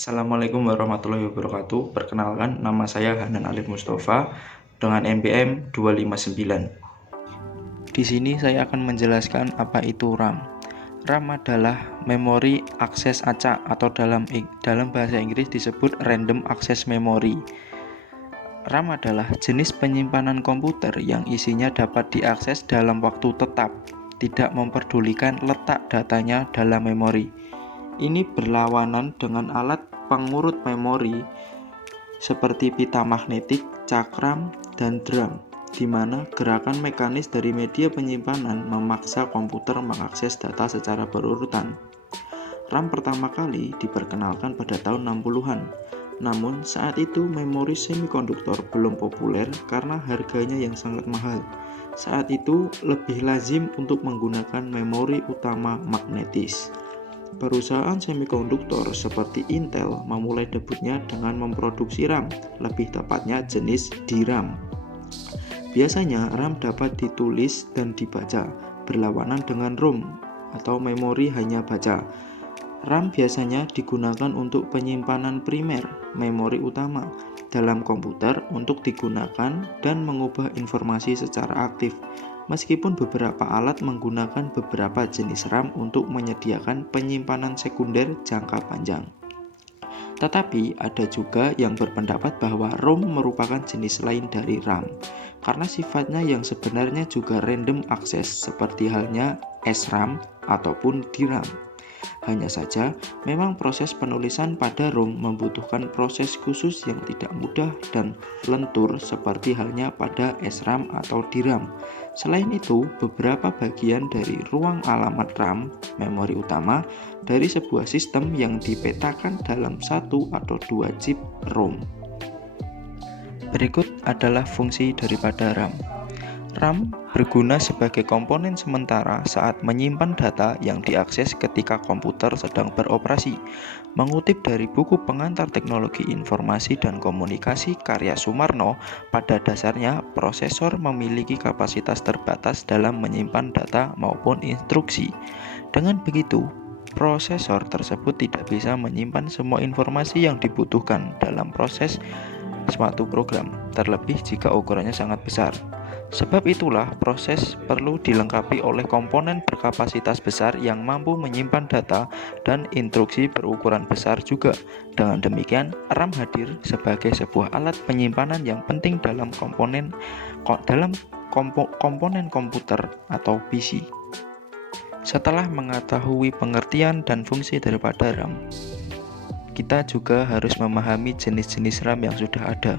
Assalamualaikum warahmatullahi wabarakatuh. Perkenalkan, nama saya Hanan Alif Mustafa dengan NPM 259. Di sini saya akan menjelaskan apa itu RAM. RAM adalah memori akses acak atau dalam bahasa Inggris disebut random access memory. RAM adalah jenis penyimpanan komputer yang isinya dapat diakses dalam waktu tetap, tidak memperdulikan letak datanya dalam memori. Ini berlawanan dengan alat pengurut memori seperti pita magnetik, cakram, dan drum, di mana gerakan mekanis dari media penyimpanan memaksa komputer mengakses data secara berurutan. RAM pertama kali diperkenalkan pada tahun 60-an. Namun saat itu memori semikonduktor belum populer karena harganya yang sangat mahal. Saat itu lebih lazim untuk menggunakan memori utama magnetis. Perusahaan semikonduktor seperti Intel memulai debutnya dengan memproduksi RAM, lebih tepatnya jenis DRAM. Biasanya RAM dapat ditulis dan dibaca, berlawanan dengan ROM atau memori hanya baca. RAM biasanya digunakan untuk penyimpanan primer, memori utama, dalam komputer untuk digunakan dan mengubah informasi secara aktif. Meskipun beberapa alat menggunakan beberapa jenis RAM untuk menyediakan penyimpanan sekunder jangka panjang. Tetapi ada juga yang berpendapat bahwa ROM merupakan jenis lain dari RAM, karena sifatnya yang sebenarnya juga random access seperti halnya SRAM ataupun DRAM. Hanya saja, memang proses penulisan pada ROM membutuhkan proses khusus yang tidak mudah dan lentur seperti halnya pada SRAM atau DRAM. Selain itu, beberapa bagian dari ruang alamat RAM, memori utama, dari sebuah sistem yang dipetakan dalam satu atau dua chip ROM. Berikut adalah fungsi daripada RAM. RAM berguna sebagai komponen sementara saat menyimpan data yang diakses ketika komputer sedang beroperasi. Mengutip dari buku Pengantar Teknologi Informasi dan Komunikasi karya Sumarno, pada dasarnya prosesor memiliki kapasitas terbatas dalam menyimpan data maupun instruksi. Dengan begitu, prosesor tersebut tidak bisa menyimpan semua informasi yang dibutuhkan dalam proses suatu program, terlebih jika ukurannya sangat besar. Sebab itulah proses perlu dilengkapi oleh komponen berkapasitas besar yang mampu menyimpan data dan instruksi berukuran besar juga. Dengan demikian, RAM hadir sebagai sebuah alat penyimpanan yang penting dalam komponen komputer atau PC. Setelah mengetahui pengertian dan fungsi daripada RAM, kita juga harus memahami jenis-jenis RAM yang sudah ada.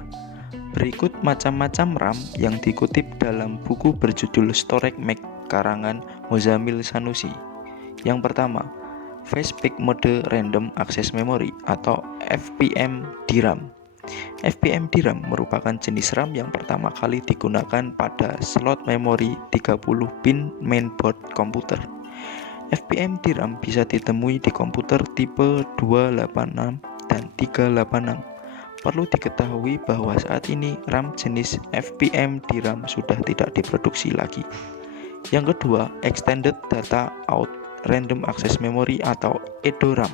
Berikut macam-macam RAM yang dikutip dalam buku berjudul Storage Mac karangan Mozamil Sanusi. Yang pertama, Fast Peak Mode Random Access Memory atau FPM DRAM. FPM DRAM merupakan jenis RAM yang pertama kali digunakan pada slot memori 30 pin mainboard komputer. FPM DRAM bisa ditemui di komputer tipe 286 dan 386. Perlu diketahui bahwa saat ini RAM jenis FPM DRAM sudah tidak diproduksi lagi. Yang kedua, Extended Data Out Random Access Memory atau EDORAM.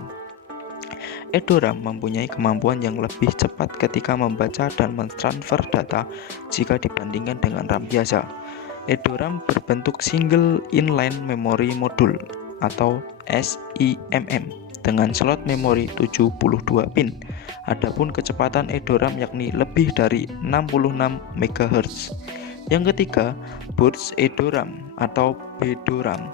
EDORAM mempunyai kemampuan yang lebih cepat ketika membaca dan mentransfer data jika dibandingkan dengan RAM biasa. EDORAM berbentuk Single Inline Memory Module atau SIMM dengan slot memori 72 pin. Adapun kecepatan EDORAM yakni lebih dari 66 MHz. Yang ketiga, Burst EDORAM atau BDORAM.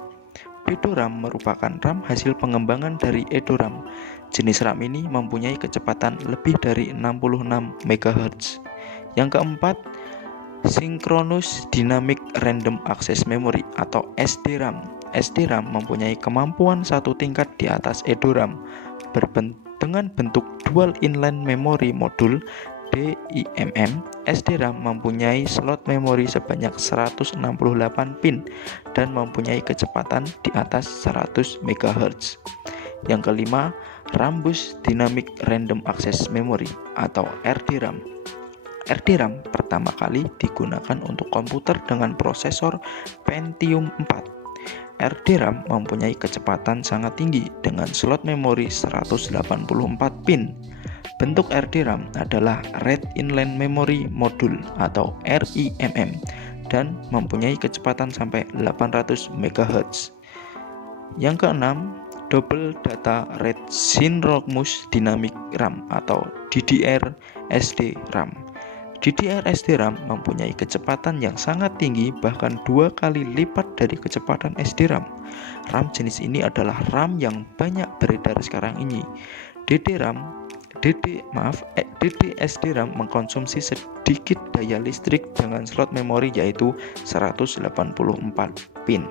BDORAM merupakan RAM hasil pengembangan dari EDORAM. Jenis RAM ini mempunyai kecepatan lebih dari 66 MHz. Yang keempat, Synchronous Dynamic Random Access Memory atau SDRAM. SDRAM mempunyai kemampuan satu tingkat di atas EDORAM dengan bentuk Dual Inline Memory Module DIMM. SDRAM mempunyai slot memori sebanyak 168 pin dan mempunyai kecepatan di atas 100 MHz. Yang kelima, Rambus Dynamic Random Access Memory atau RDRAM. RDRAM pertama kali digunakan untuk komputer dengan prosesor Pentium 4. RDRAM mempunyai kecepatan sangat tinggi dengan slot memori 184 pin. Bentuk RDRAM adalah Read Inline Memory Module atau RIMM dan mempunyai kecepatan sampai 800 MHz. Yang keenam, Double Data Rate Synchronous Dynamic RAM atau DDR SDRAM. DDR SDRAM mempunyai kecepatan yang sangat tinggi, bahkan 2 kali lipat dari kecepatan SDRAM. RAM jenis ini adalah RAM yang banyak beredar sekarang ini. DDSDRAM mengkonsumsi sedikit daya listrik dengan slot memori yaitu 184 pin.